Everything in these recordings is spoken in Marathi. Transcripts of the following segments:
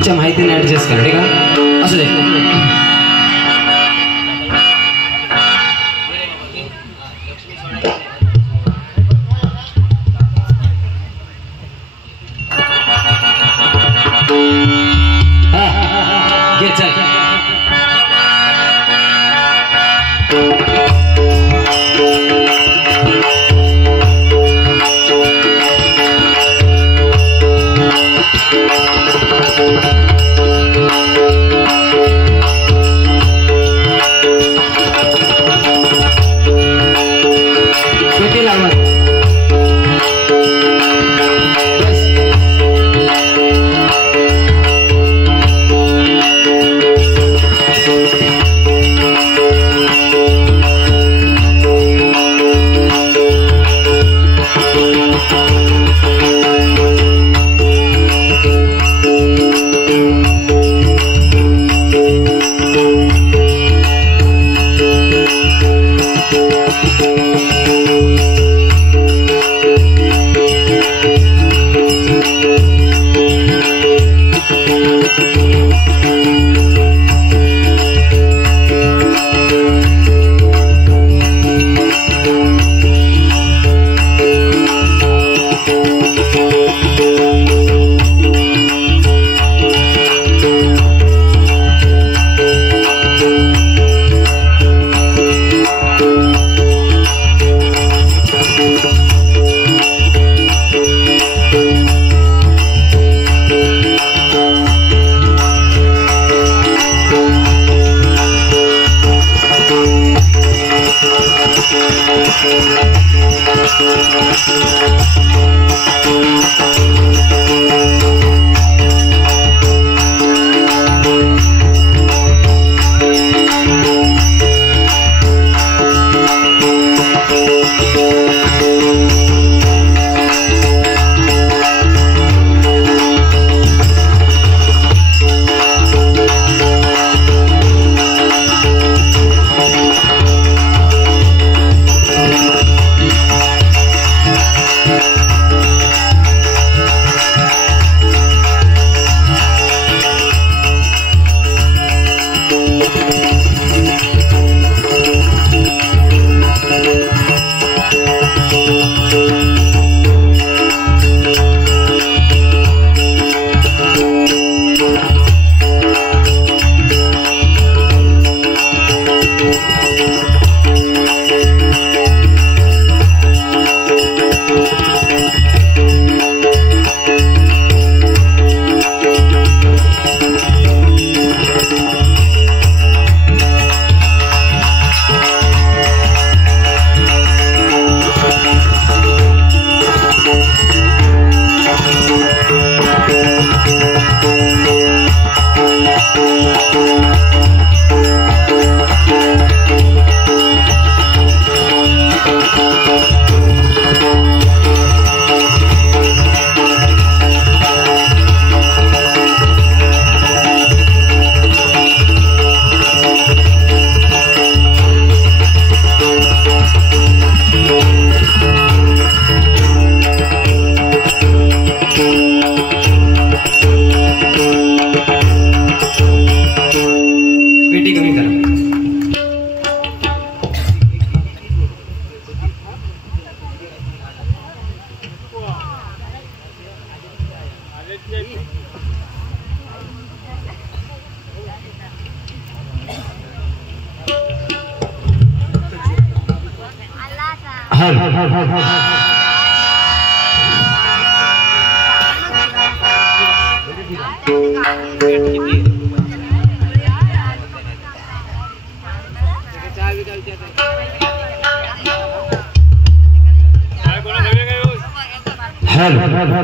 तुमच्या माहितीने ऍडजस्ट करा ठीक आहे असू दे घे चल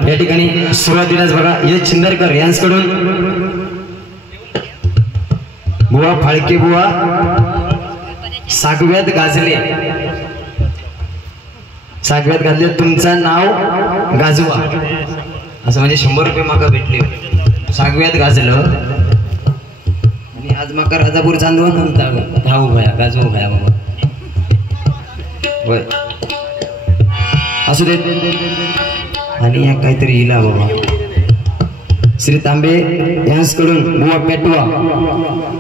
या ठिकाणी सुरुवातीलाच बघा ये चिंदरकर यांच्याकडून बुवा फाळके बुवा सागव्यात गाजले तुमचं नाव गाजवा असं म्हणजे 100 रुपये माका भेटले सागव्यात गाजलं आणि आज माका राजापूर चांदवून धावू भया गाजवू भया बाबा होय असू दे आणि या काहीतरी इला बाबा श्री तांबे यांच्याकडून बुवा पेटवा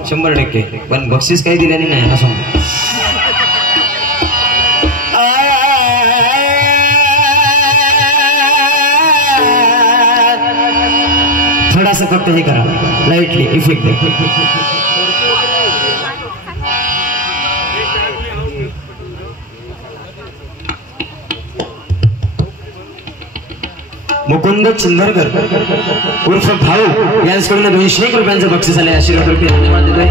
100%, पण बक्षीस काही दिल्याने नाही असं थोडासा फक्त हे करा लाईटली इफेक्ट मुकुंद चिंदरकर उर्फ भाऊ यांच्याकडून 201 रुपयांचं बक्षीस आले. आशीर्वाद रुपये धन्यवाद देतोय.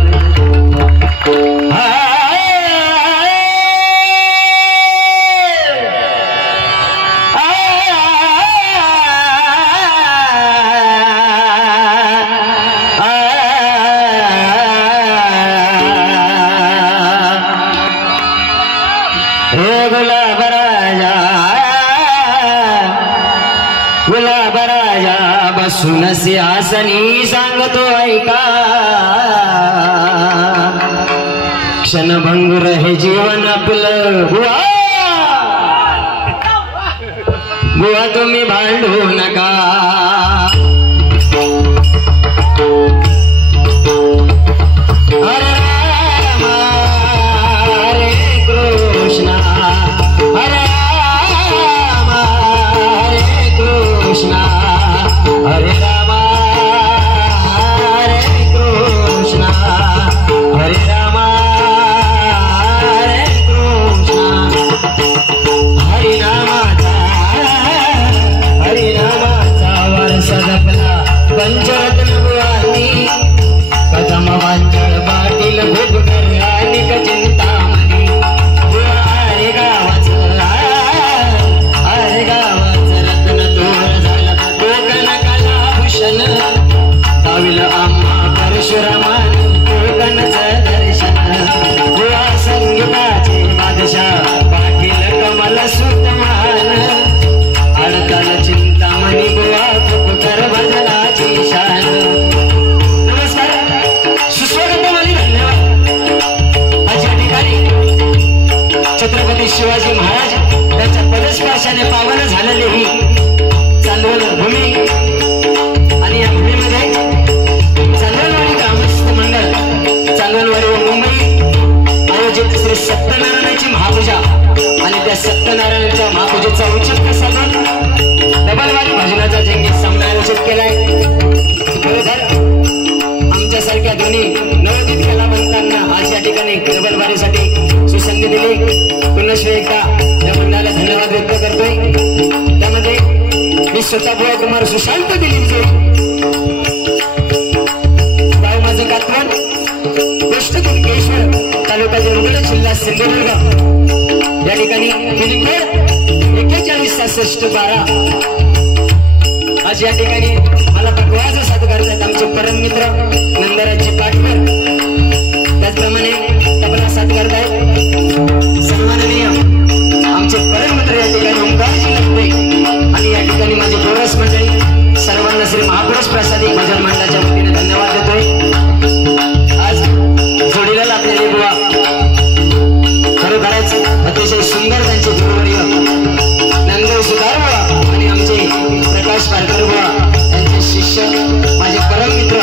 गुलाब राजा बसून सिंहासनी सांगतो ऐका क्षणभंगुर हे जीवन आपलं बुवा बुवा तुम्ही भांडू नका हरे राम हरे कृष्ण हरे राम हरे कृष्ण हरे राम हरे कृष्ण हरे राम हरे कृष्ण हरिनामाचा वर्ष जपला पंचरत्न बुवांनी कदम वांचळ पाटील भूपकर आणि चिंतामणी अरे गावाचं रत्न तोर झाला कोकण कलाभूषण गाविल आम्हा परशुरामान कोकणचं दर्शन बुवा संगीताचे बादशाह पाटील कमल सुतमान अडताल चिंतामणी बुवा भूपकर भजनाची शान. छत्रपती शिवाजी महाराज त्यांच्या पदस्पर्शाने पावन झालेली ही चांदवड भूमी आणि या भूमीमध्ये चांदवडवाडी ग्रामस्थ मंडळ चांदवडवाडी व मुंबई आयोजित श्री सत्यनारायणाची महापूजा आणि त्या सत्यनारायणाच्या महापूजेचा औचित्य साधून डबलवारी भजनाचा जंगी सामना आयोजित केलाय. बरोबर आमच्यासारख्या दोन्ही नवोदित कलावंतांना आज या ठिकाणी डबलवारीसाठी सुसंधी दिली. पुनश्व एकदा या मंडळाला धन्यवाद व्यक्त करतोय. त्यामध्ये मी स्वतः बुवा कुमार सुशांत दिलीप गाव माझं कातवण गोष्ट कुंकेश्वर तालुका देवगड जिल्हा सिंधुदुर्ग या ठिकाणी पिनकोड 416612 आज या ठिकाणी मला पकवाज साथ करतात आमचे परम मित्र नंदराजचे पाटकर त्याचप्रमाणे तबला साथ करतायत सन्माननीय आमचे परम मित्र या ठिकाणी ओंकारजी लागते आणि या ठिकाणी माझे कोरस मंडळी सर्वांना श्री महापुरुष प्रसादी भजन मंडळाच्या वतीने धन्यवाद देतोय. आज जोडीला लागलेले बुवा खरोखरच अतिशय सुंदर त्यांचे गुरुवर्य नंद सुधार बुवा आणि आमचे प्रकाश पारकर बुवा त्यांचे शिष्य माझे परम मित्र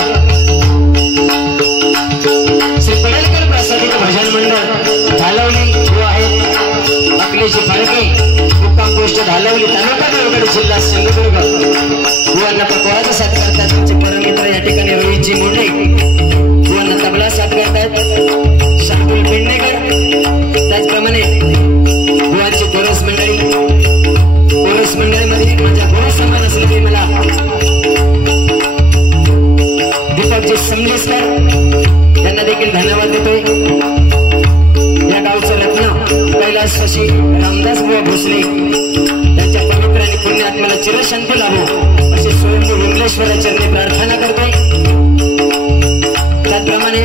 श्री पडेलकर प्रसादी भजन मंडळ धालवली बुवा आहेत. अखिलेश फाळके मुक्काम पोस्ट धालवली तालुका देवगड जिल्हा सिंधुदुर्ग बुवांना पकवाचा साथ करतात. त्यांचे परम मित्र या ठिकाणी रोहितजी मोंडे बुवांना तबला साथ करतात शार्दुल पेडणेकर. त्याचप्रमाणे बुवांची कोरस मंडळीमध्ये माझ्या गुरु समान असलेले मला दीपकजी समजेसकर त्यांना देखील धन्यवाद देतोय. या गावचं रत्न कैलासवासी रामदास बुवा भोसले त्यांच्या पवित्र आणि पुण्य आत्म्याला चिरशांती लाभो असे स्वयंभू विमलेश्वराच्या चरणी प्रार्थना करतोय. त्याचप्रमाणे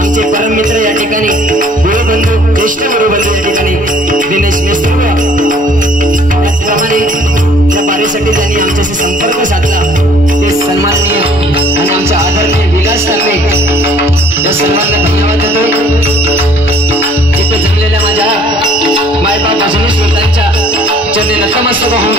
आमचे परम मित्र या ठिकाणी गुरुबंधू ज्येष्ठ गुरुबंधू या ठिकाणी दिनेश मेस्त्री बुवा त्याचप्रमाणे त्या बारीसाठी त्यांनी आमच्याशी संपर्क साधला ते सन्माननीय आणि आमच्या आदरणीय विलास तांबे या सर्वांना धन्यवाद देतोय. इथे जमलेल्या माझ्या मायबाप भजनी श्रोतांच्या चरणी नतमस्तक होऊन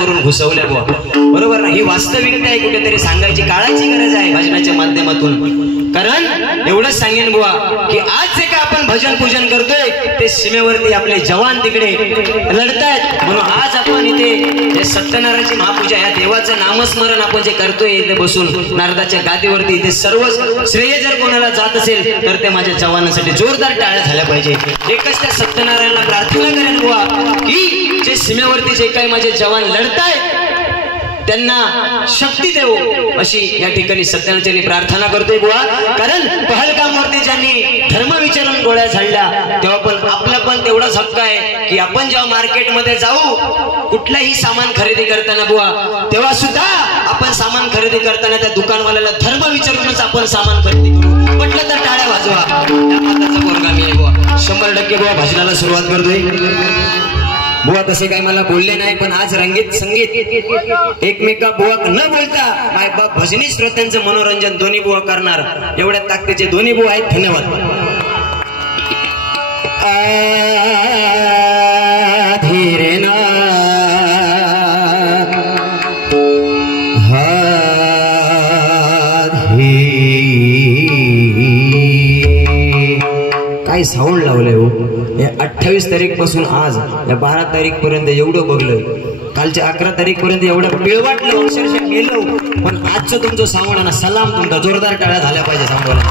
करून घुसवल्या बुवा. बरोबर ना? ही वास्तविकता आहे, कुठेतरी सांगायची काळाची गरज आहे भजनाच्या माध्यमातून. कारण एवढंच सांगेन बुवा की आज जे काय आपण भजन पूजन करतोय ते सीमेवरती आपले जवान तिकडे लढतायत. म्हणून आज आपण इथे सत्यनारायणाची महापूजा या देवाचं नामस्मरण आपण जे करतोय इथे बसून नारदाच्या गादीवरती, इथे सर्व श्रेय जर कोणाला जात असेल तर ते माझ्या जवानांसाठी जोरदार टाळ्या झाल्या पाहिजे. एकच त्या सत्यनारायणाला प्रार्थना करेन बुवा की जे सीमेवरती जे काही माझे जवान लढतायत त्यांना शक्ती देऊ, अशी या ठिकाणी सत्यनारायणाची प्रार्थना करतोय बुवा. कारण पहलगामवरती ज्यांनी धर्म विचारून गोळ्या झाडल्या तेव्हा पण आपला पण तेवढाच हक्क आहे की आपण जेव्हा मार्केटमध्ये जाऊ कुठलाही सामान खरेदी करताना बुवा, तेव्हा सुद्धा आपण सामान खरेदी करताना त्या दुकानवाल्याला धर्म विचारूनच आपण सामान खरेदी करू. म्हटलं तर टाळ्या वाजवा. त्या माताचा पोरगा मी आहे बुवा. 100% बुवा भजनाला सुरुवात करतोय बुवा. तसे काही मला बोलले नाही, पण आज रंगीत संगीत एकमेका बुवा न बोलता माय बाप भजनी श्रोत्यांचं मनोरंजन दोन्ही बुवा करणार एवढ्या ताकदीचे दोन्ही बुवा आहेत. धन्यवाद. धीरे ना काय साऊंड लावलंय हो. 28 तारीख पासून आज या 12 तारीख पर्यंत एवढं बघलं, कालच्या 11 तारीख पर्यंत एवढं पिळवाटलं, अक्षरशः गेलं. पण आजचं तुमचं साऊंड ना सलाम तुमचा, जोरदार टाळ्या झाल्या पाहिजे साऊंडला.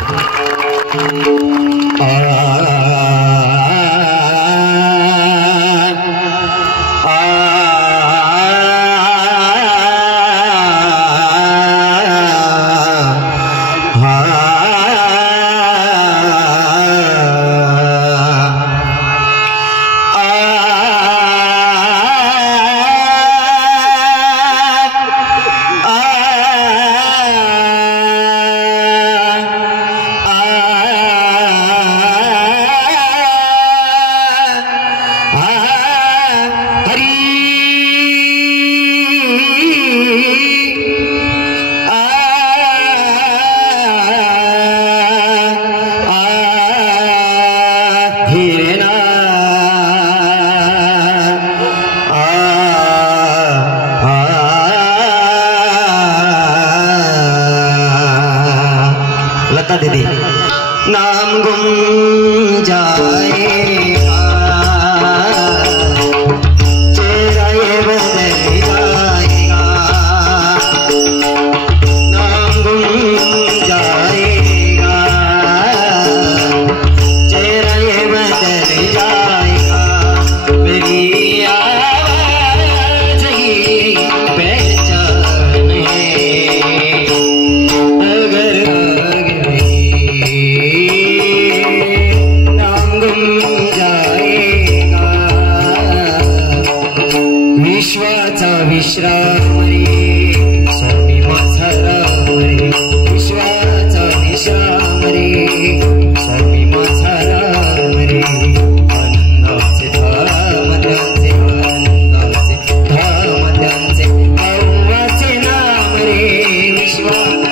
दीदी नाम गुम जाएगा, चेहरा ये बदल जाएगा, नाम गुम जाएगा, चेहरा ये बदल जाएगा, मेरी आवाज़ ही पहचान है, अगर विश्वाचा विश्राम रे स्वामी माझा राम रे, विश्वाचा विश्राम रे स्वामी माझा राम रे, आनंदाचे धाम त्यांचे, आनंदाचे धाम त्यांचे, अव्वाचे नाम रे विश्वाचा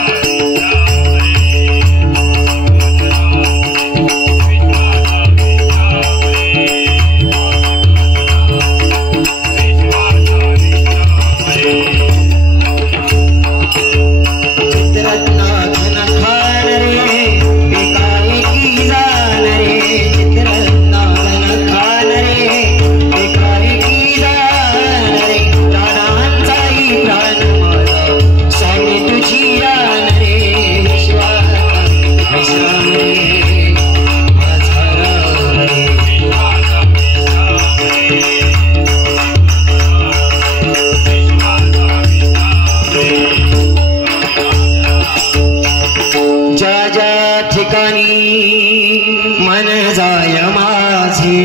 मन जाय माझे,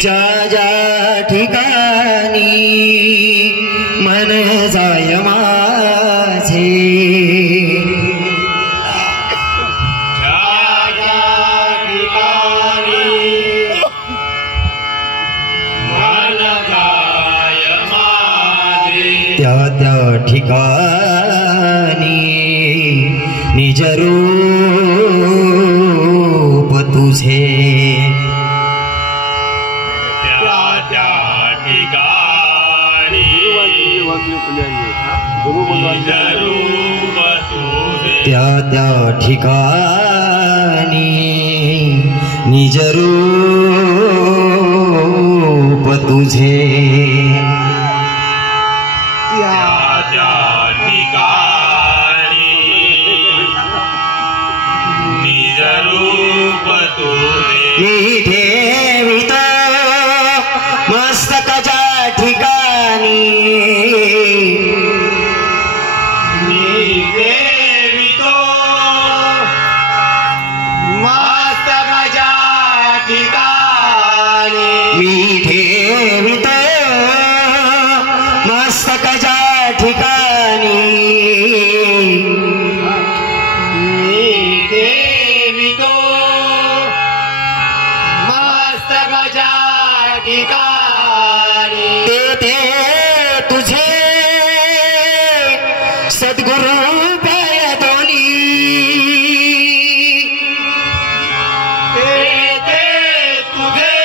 ज्या ज्या ठिकाणी मन जाय माझे, ज्या ज्या ठिकाणी मन जाय माझे, त्या त्या ठिकाणी निज रूप तुझे त्या ठिकाणी निज रूप तुझे त्या ठिकाणी निज रूप तुझे त्या ठिकाणी निज रूप तुझे मी ठेवितो मस्तकाच्या ठिकाणी मी देवितो मस्तकाच्या ठिकाणी मी ठेवितो मस्तकाच्या ठिकाणी मी देवितो मस्तकाच्या ठिकाणी तेथे तुझे सद्गुरु पाय दोन्ही तेथे तुझे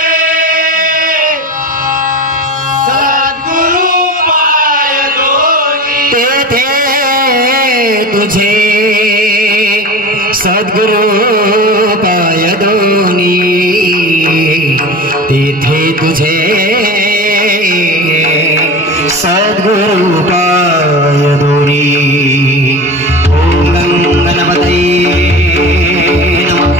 सद्गुरु पाय दोन्ही तेथे तुझे सद्गुरु पाय दोन्ही तेथे तुझे सद्गुरु पाय दोन्ही ओम गणपतये नमः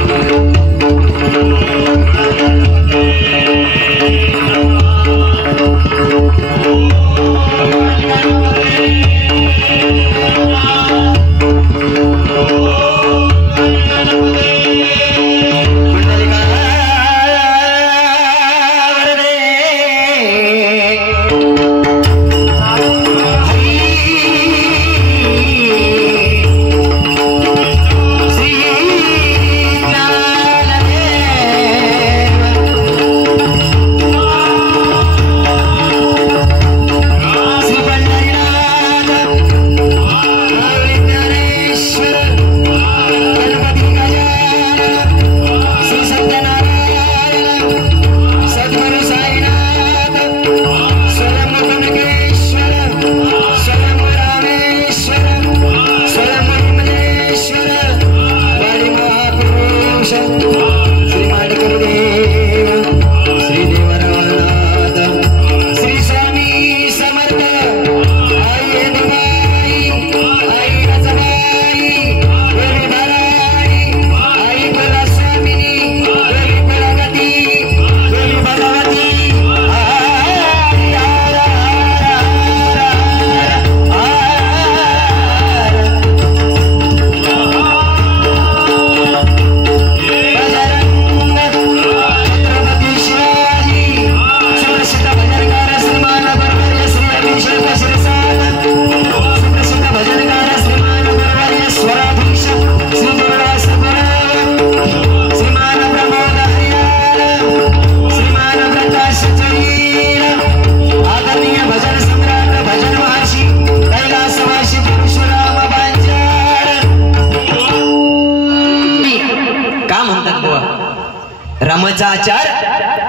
रामाचा आचार,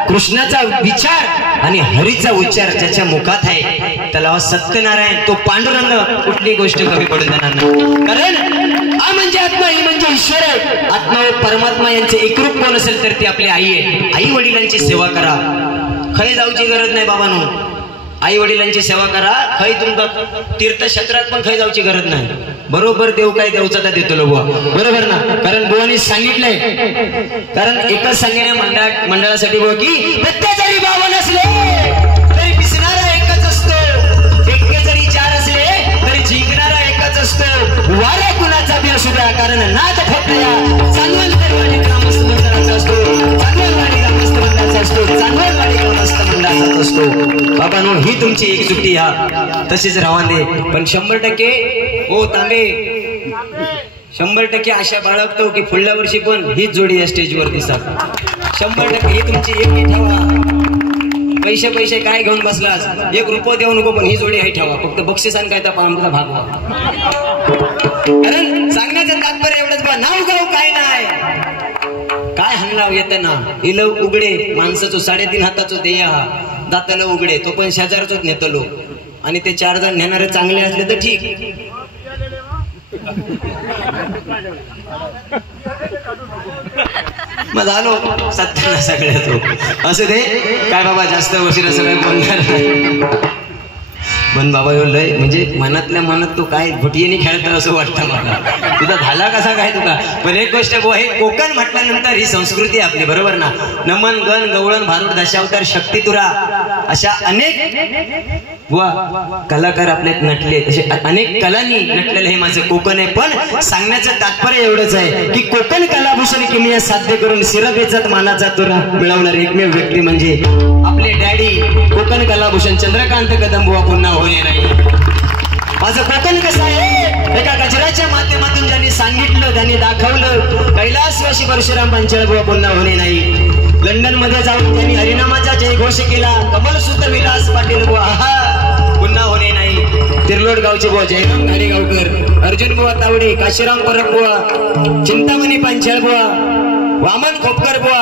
कृष्णाचा विचार आणि हरीचा उच्चार ज्याच्या मुखात आहे त्याला सत्यनारायण, तो पांडुरंग कुठली गोष्ट कमी पडून देणार नाही. कारण आ म्हणजे आत्मा, ही म्हणजे ईश्वर आहे. आत्मा व परमात्मा यांचे एकरूप कोण असेल तर ती आपली आई आहे. आई वडिलांची सेवा करा, खय जाऊची गरज नाही बाबांनो. आई वडिलांची सेवा करा, खय तुमका तीर्थक्षेत्रात पण खय जाऊची गरज नाही. बरोबर देव काय देवचा त्या देतो बुवा, बरोबर ना. कारण बुवानी सांगितलंय, कारण एकच सांगण्या मंडळासाठी बुवा की प्रत्येक बाबा नसले तरी पिसणारा एकच असतो, एकटे जरी चार असले तरी जिंकणारा एकच असतो. वारा कुणाचा बी असू द्या, कारण नाद फक्त या चांदवडवाडी ग्रामस्थ मंडळाचा असतो, चांदवडवाडी ग्रामस्थ मंडळाचा असतो, चांदवडवाडी ग्रामस्थ मंडळाचा असतो. बाबांनो, ही तुमची एकजुटी हा तशीच राहून दे. पण 100% ओ तांबे 100% आशा बाळगतो की पुढल्या वर्षी पण हीच जोडी या स्टेजवर दिसत. 100% ही तुमची एकटी ठेवा. पैसे काय घेऊन बसलास, 1 रुपया देऊ नको, पण ही जोडी आहे ठेवा. फक्त बक्षिसांनी काय तर आमचा भागवा. कारण सांगण्याचं तात्पर्य एवढंच बा, नाव गाव काय नाही काय हल्लाव येतं ना इलव उघडे माणसाचो 3.5 हाताचो देया दाताला उघडे तो पण शेजारचोच नेतलो आणि ते 4 जण नेणारे चांगले असले तर ठीक. मग झालो सत्याला सगळ्याच असं दे काय बाबा जास्त वशील सगळं बोलणार नाही. पण बाबा लय म्हणजे मनातल्या मनात तो काय भुटियेने खेळतो असं वाटतं मला. तुझा झाला कसा काय तुला. पण एक गोष्ट बुवा, हे कोकण म्हटल्यानंतर ही संस्कृती आपली बरोबर ना. नमन गण गवळण भारूड दशावतार शक्ती तुरा अशा अनेक बुवा कलाकार आपल्यात नटले, तसे अनेक कलांनी नटलेलं हे माझं कोकण आहे. पण सांगण्याचं तात्पर्य एवढंच आहे की कोकण कलाभूषण किमया साध्य करून सिरबेचत मानाचा तुरा मिळवणार एकमेव व्यक्ती म्हणजे आपले डॅडी कोकण कलाभूषण चंद्रकांत कदम बुवा पुन्हा होणे नाही. माझं कोकण कसं आहे एका गजराच्या माध्यमातून ज्यांनी सांगितलं त्यांनी दाखवलं. कैलासवासी परशुराम पांचाळ बुवा पुन्हा होणे नाही. लंडन मध्ये जाऊन त्यांनी हरिनामाचा जयघोष केला. कमलसूत विलास पाटील बुवा पुन्हा होणे नाही. तिरलोड गावचे बुवा जयराम गाडेगावकर, अर्जुन बुवा तावडे, काशीराम परब बुवा, चिंतामणी पांचाळ बुवा, वामन खोपकर बुवा,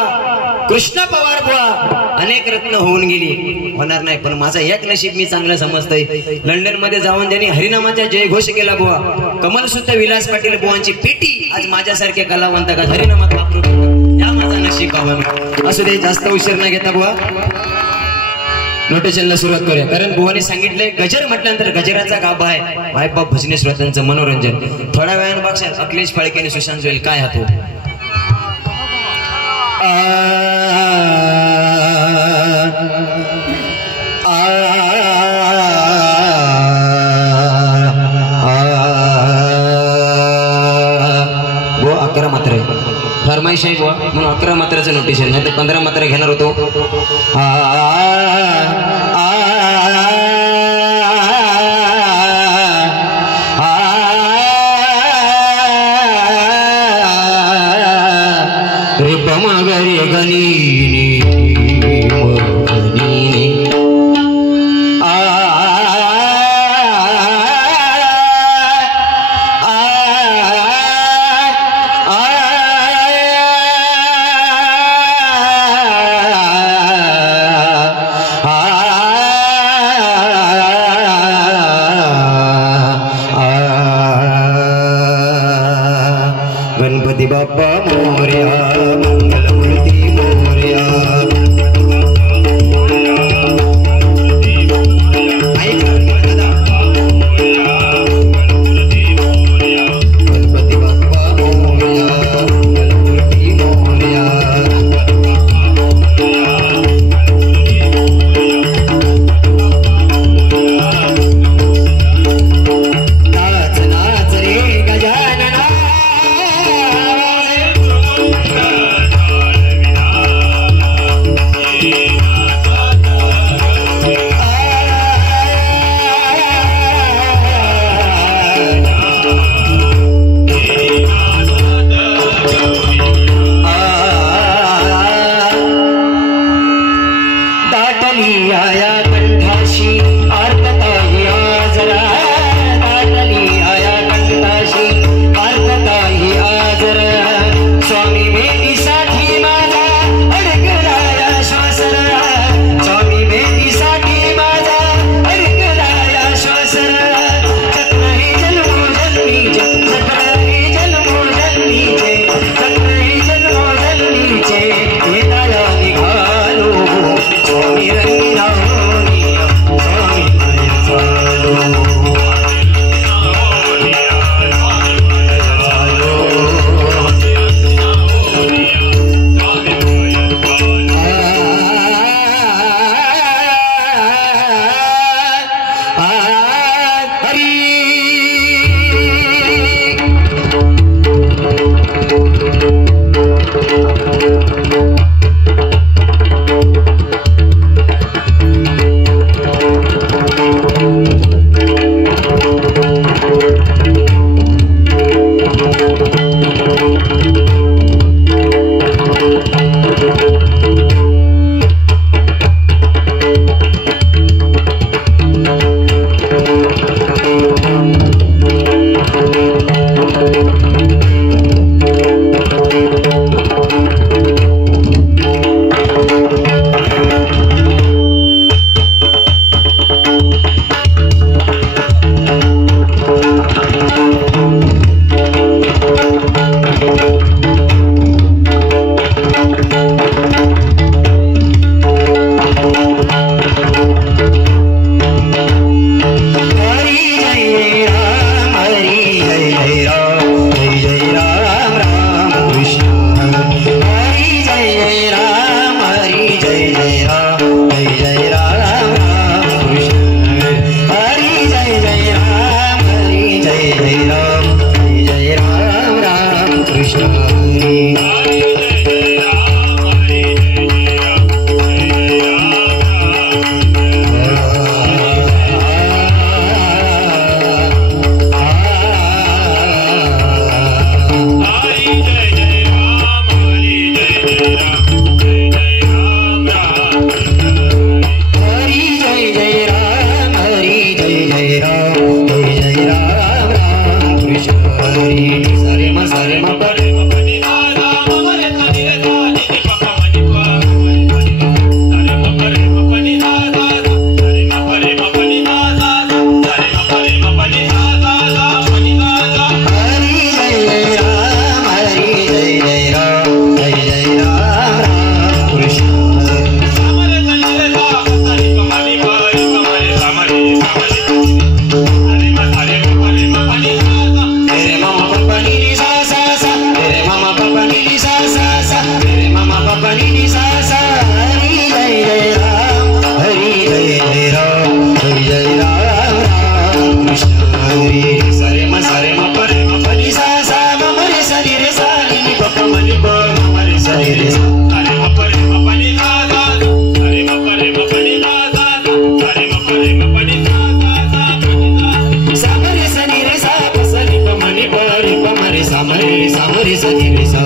कृष्ण पवार बुवा अनेक रत्न होऊन गेली. होणार नाही पण माझा एक नशीब मी चांगलं समजतोय. लंडन मध्ये जाऊन त्यांनी हरिनामाचा जयघोष केला बुवा. कमलसूत विलास पाटील बुवांची पेटी आज माझ्यासारख्या कलावंत का हरिनामात वापरू या माझा नशीब बाबा. असू दे जास्त उशीर न घेता बुवा नोटेशनला सुरुवात करूया. कारण बुवाने सांगितलंय गजर म्हटल्यानंतर गजराचा गाभा आहे. मायबाप भजने श्रोत्यांचं मनोरंजन. थोड्या वेळानं बघा अखिलेश फाळकेने सुशांत जोईल काय हातो बुवा 11 मात्र फरमाईश आहे बुवा म्हणून 11 मात्राचं नोटेशन नाही तर 15 मात्र घेणार होतो. रे बमगरे गनीनी गणपती बाप्पा मोरया मंगलमूर्ती मोरया. गणपती बाप्पा मोरया मंगलमूर्ती मोरया. नाच नाच रे गजानना दाटली आया कंठाशी आर्तता ही आजरा. दाटली आया कंठाशी आर्तता ही आजरा. स्वामी भेटीसाठी माझा अडकलाया श्वासरा. स्वामी भेटीसाठी माझा अडकलाया श्वासरा. चक्री जन्मोजन्मीचे चक्री जन्मोजन्मीचे चक्री जन्मोजन्मीचे भेटाया निघालो. स्वामी रंगिना स्वामी माया चालो. pani ni sa sa Hari Jai Jai Ram Hari Jai Jai Ram Hari Jai Ram Ram Krishna Hari Sare ma pare ma pani sa sa ma re sa ni re sa ni pa pa ma ni pa ma re sa ni re sa Sare ma pare ma pani sa sa Sare ma pare ma pani sa sa Sare ma pare ma pani sa sa sa ma re sa ni re sa pa sa ni pa ma ni pa re pa ma re sa ni re sa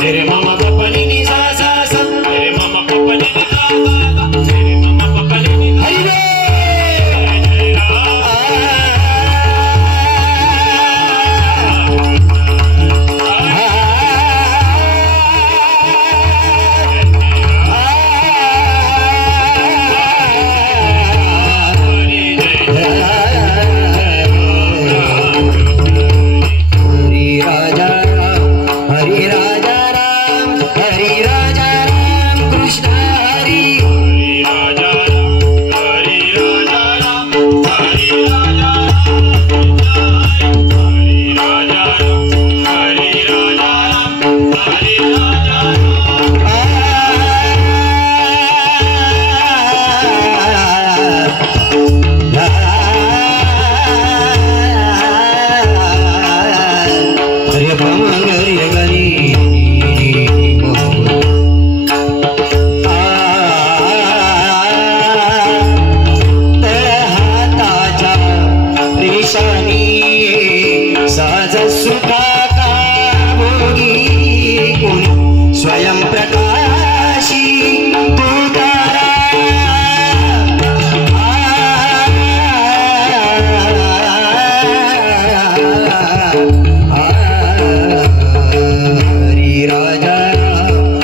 Tere mama papa ni ni sa sa sa Tere mama papa ni ni sa sa sa Tere mama papa ni ni sa sa स्वयं प्रकाशी तुकारा हरि राजा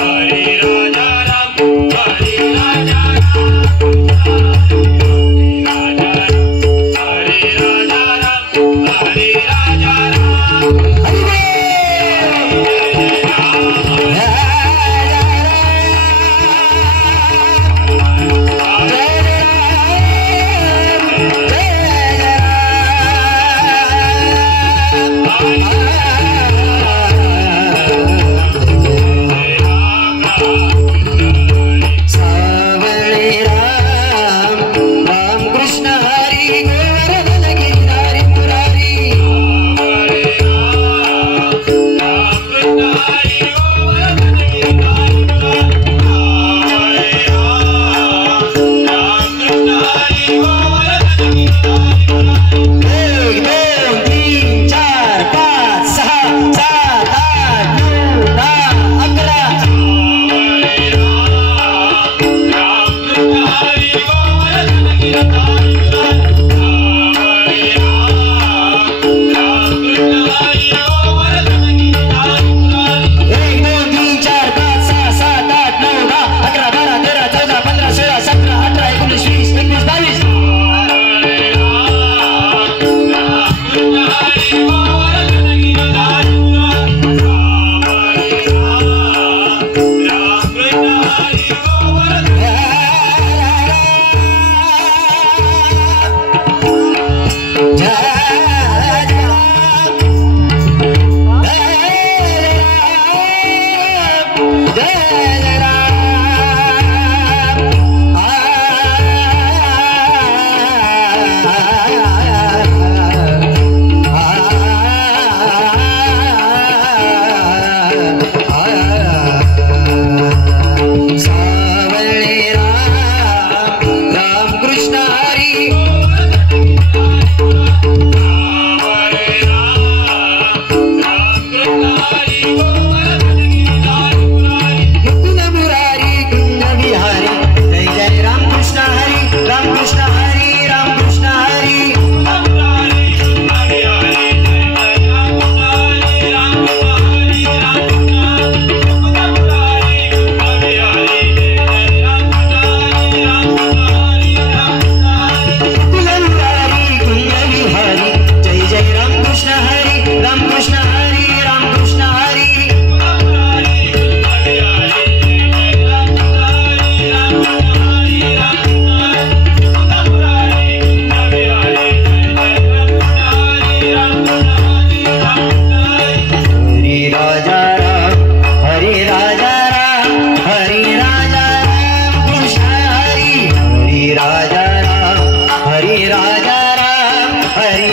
Hare Raja Ram Hare Raja Hare Raja Ram Hare Raja Hare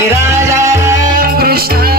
राजा राम कृष्ण